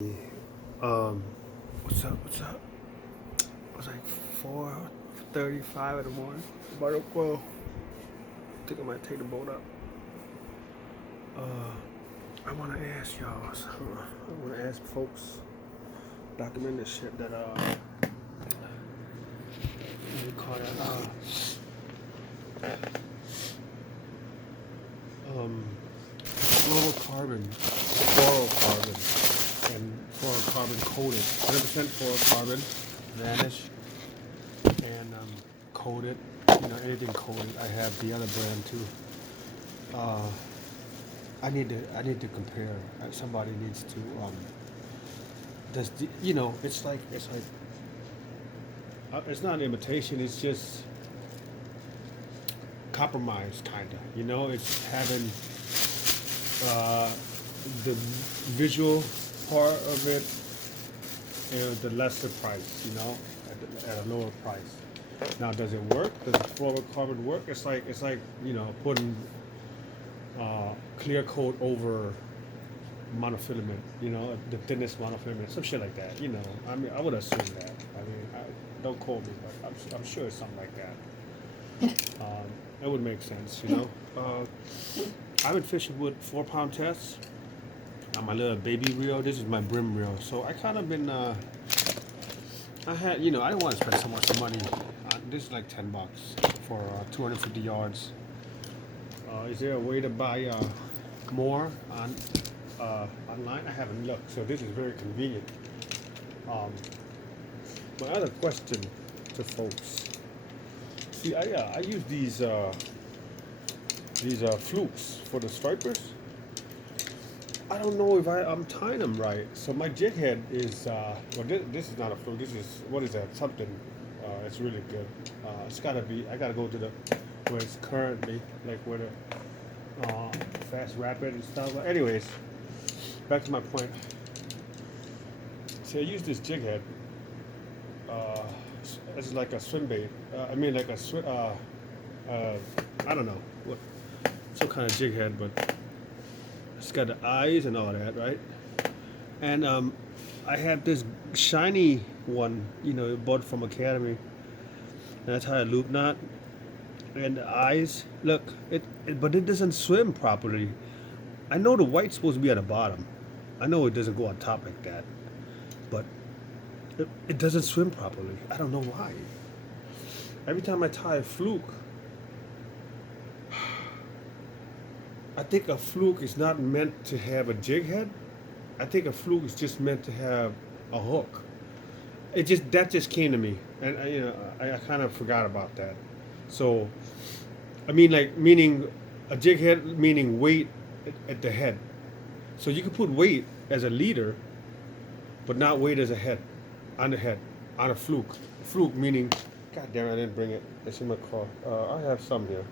Um, what's up? What's up? It was like 4:35 in the morning. But well, I think I might take the boat up. I want to ask y'all. I want to ask folks document this shit that what do you call that? Fluorocarbon, and fluorocarbon coated, 100% fluorocarbon, vanish, and coated. Anything coated. I have the other brand too. Uh, I need to compare. Somebody needs to. It's not an imitation. It's just compromise, kinda. It's having uh, the visual part of it, the lesser price. At a lower price. Now, does it work? Does the fluorocarbon work? It's like putting clear coat over monofilament. The thinnest monofilament, some shit like that. I mean, I would assume that. Don't quote me, but I'm sure it's something like that. That would make sense. I've been fishing with 4 pound tests on my little baby reel. This is my brim reel, so I kind of been. I had, I didn't want to spend so much money. This is like $10 for 250 yards. Is there a way to buy more online? I haven't looked, so this is very convenient. Um, my other question to folks. See, I use these flukes for the stripers. I don't know if I'm tying them right. So my jig head is this is not a fluke. This is, what is that? Something. It's really good. It's gotta be. I gotta go to the where it's currently, like where the fast rapid and stuff. But anyways, back to my point. See, I use this jig head. It's like a swim bait. I mean, like a swim. I don't know what, some kind of jig head, but it's got the eyes and all that, right? And I have this shiny one, bought from Academy. And that's how I loop knot. And the eyes, look, but it doesn't swim properly. I know the white's supposed to be at the bottom. I know it doesn't go on top like that, but it doesn't swim properly. I don't know why. Every time I tie a fluke, I think a fluke is not meant to have a jig head. I think a fluke is just meant to have a hook. That just came to me, and I kind of forgot about that. So, I mean, like, meaning a jig head, meaning weight at the head. So you can put weight as a leader, but not weight as a head, on the head, on a fluke. Fluke meaning, God damn it, I didn't bring it. It's in my car. I have some here.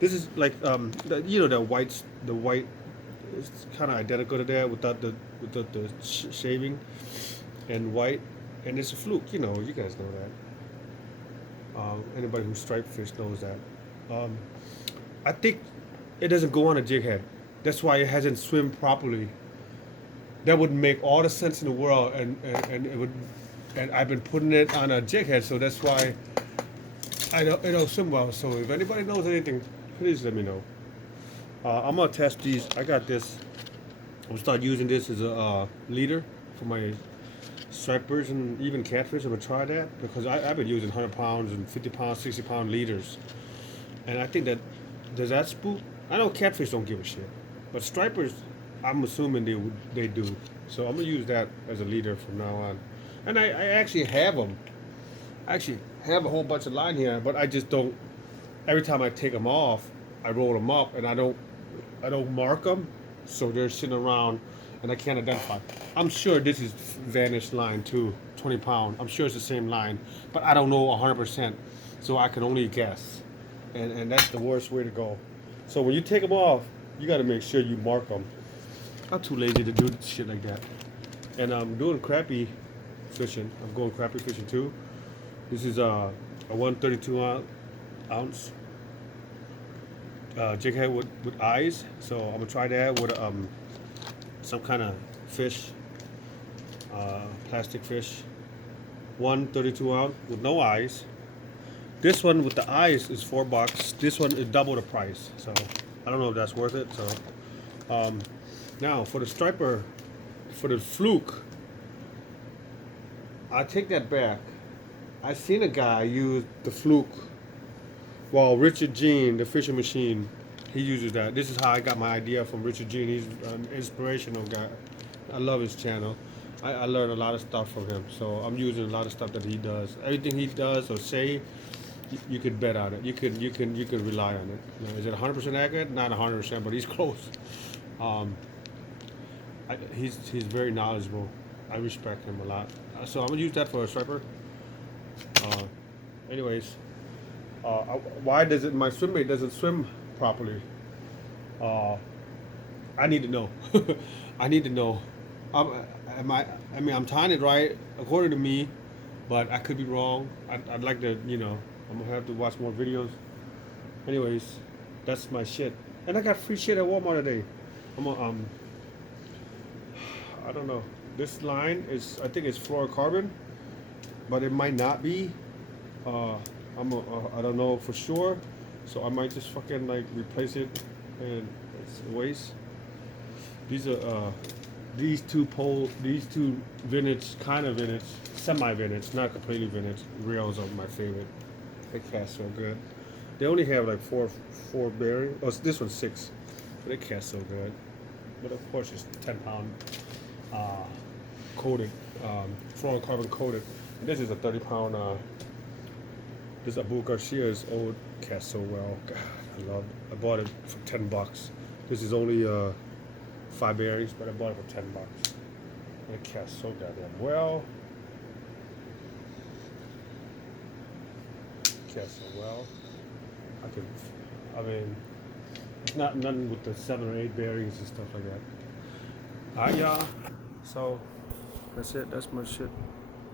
This is like the white is kind of identical to that without the shaving and white, and it's a fluke. You guys know that. Anybody who stripe fish knows that. I think it doesn't go on a jig head. That's why it hasn't swim properly. That would make all the sense in the world, and it would. And I've been putting it on a jig head, so that's why I don't swim well. So if anybody knows anything, please let me know. I'm gonna test these. I got this. I'm gonna start using this as a leader for my stripers and even catfish. I'm gonna try that because I've been using 100 pounds and 50 pounds, 60 pound leaders, and I think that does that spook. I know catfish don't give a shit, but stripers, I'm assuming they do. So I'm gonna use that as a leader from now on. And I actually have them. I actually have a whole bunch of line here, but I just don't. Every time I take them off, I roll them up, and I don't mark them, so they're sitting around, and I can't identify. I'm sure this is Vanish line too, 20 pound. I'm sure it's the same line, but I don't know 100%, so I can only guess, and that's the worst way to go. So when you take them off, you got to make sure you mark them. I'm too lazy to do shit like that, and I'm doing crappie fishing. I'm going crappie fishing too. This is a 132 ounce jig head with eyes. So I'm gonna try that with some kind of fish. plastic fish. One 32 ounce with no eyes. This one with the eyes is $4. This one is double the price. So I don't know if that's worth it. So now for the striper, for the fluke, I take that back. I seen a guy use the fluke. Well, Richard Gene, the fishing machine, he uses that. This is how I got my idea from Richard Gene. He's an inspirational guy. I love his channel. I learned a lot of stuff from him. So I'm using a lot of stuff that he does. Everything he does or say, you could bet on it. You could rely on it. You know, is it 100% accurate? Not 100%, but he's close. He's very knowledgeable. I respect him a lot. So I'm gonna use that for a striper. Anyways, why does it my swim bait doesn't swim properly? I need to know. I need to know. I'm tying it right according to me, but I could be wrong. I'd like to, I'm gonna have to watch more videos. Anyways, that's my shit, and I got free shit at Walmart today. I don't know. This line is, I think it's fluorocarbon, but it might not be. I don't know for sure, so I might just fucking like replace it, and it's a waste. These are these two vintage, kind of vintage, semi-vintage, not completely vintage. Reels are my favorite. They cast so good. They only have like four bearings. Oh, this one's 6. But they cast so good. But of course, it's 10-pound coated, fluorocarbon coated. And this is a 30-pound. This Abu Garcia's old cast so well. God, I bought it for $10. This is only 5 bearings, but I bought it for $10. And it casts so goddamn well. Casts so well. It's not nothing with the 7 or 8 bearings and stuff like that. Alright, y'all. So that's it. That's my shit.